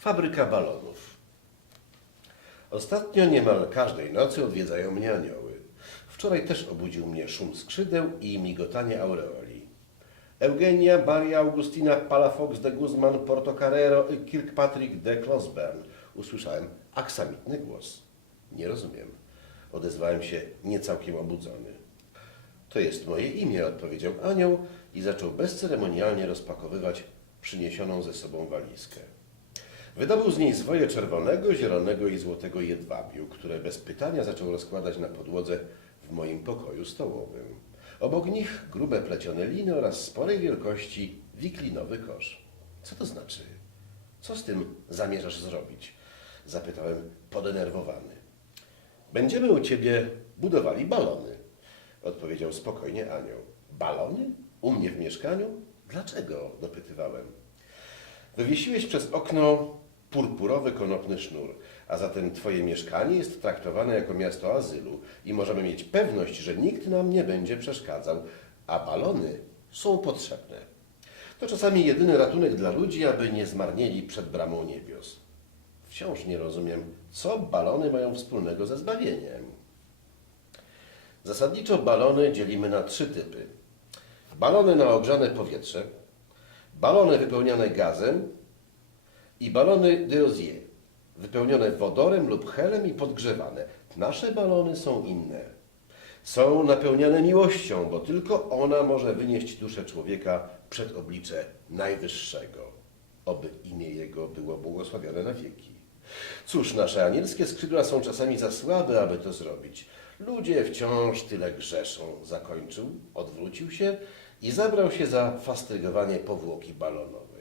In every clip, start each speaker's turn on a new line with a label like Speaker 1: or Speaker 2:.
Speaker 1: Fabryka balonów. Ostatnio niemal każdej nocy odwiedzają mnie anioły. Wczoraj też obudził mnie szum skrzydeł i migotanie aureoli. Eugenia Maria Augustina Palafox de Guzman Portocarrero i Kirkpatrick de Closburn. Usłyszałem aksamitny głos. Nie rozumiem. Odezwałem się niecałkiem obudzony. To jest moje imię, odpowiedział anioł i zaczął bezceremonialnie rozpakowywać przyniesioną ze sobą walizkę. Wydobył z niej zwoje czerwonego, zielonego i złotego jedwabiu, które bez pytania zaczął rozkładać na podłodze w moim pokoju stołowym. Obok nich grube plecione liny oraz sporej wielkości wiklinowy kosz. Co to znaczy? Co z tym zamierzasz zrobić? Zapytałem podenerwowany. Będziemy u ciebie budowali balony, odpowiedział spokojnie anioł. Balony? U mnie w mieszkaniu? Dlaczego? dopytywałem. Wywiesiłeś przez okno purpurowy konopny sznur, a zatem twoje mieszkanie jest traktowane jako miasto azylu i możemy mieć pewność, że nikt nam nie będzie przeszkadzał, a balony są potrzebne. To czasami jedyny ratunek dla ludzi, aby nie zmarnieli przed bramą niebios. Wciąż nie rozumiem, co balony mają wspólnego ze zbawieniem. Zasadniczo balony dzielimy na trzy typy. Balony na ogrzane powietrze, balony wypełniane gazem i balony Deosier, wypełnione wodorem lub helem i podgrzewane. Nasze balony są inne. Są napełniane miłością, bo tylko ona może wynieść duszę człowieka przed oblicze Najwyższego. Oby imię Jego było błogosławione na wieki. Cóż, nasze anielskie skrzydła są czasami za słabe, aby to zrobić. Ludzie wciąż tyle grzeszą. Zakończył, odwrócił się i zabrał się za fastrygowanie powłoki balonowej.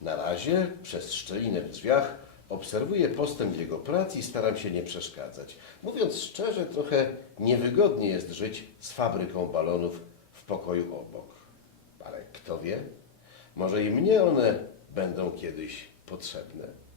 Speaker 1: Na razie przez szczelinę w drzwiach obserwuję postęp jego prac i staram się nie przeszkadzać. Mówiąc szczerze, trochę niewygodnie jest żyć z fabryką balonów w pokoju obok. Ale kto wie, może i mnie one będą kiedyś potrzebne.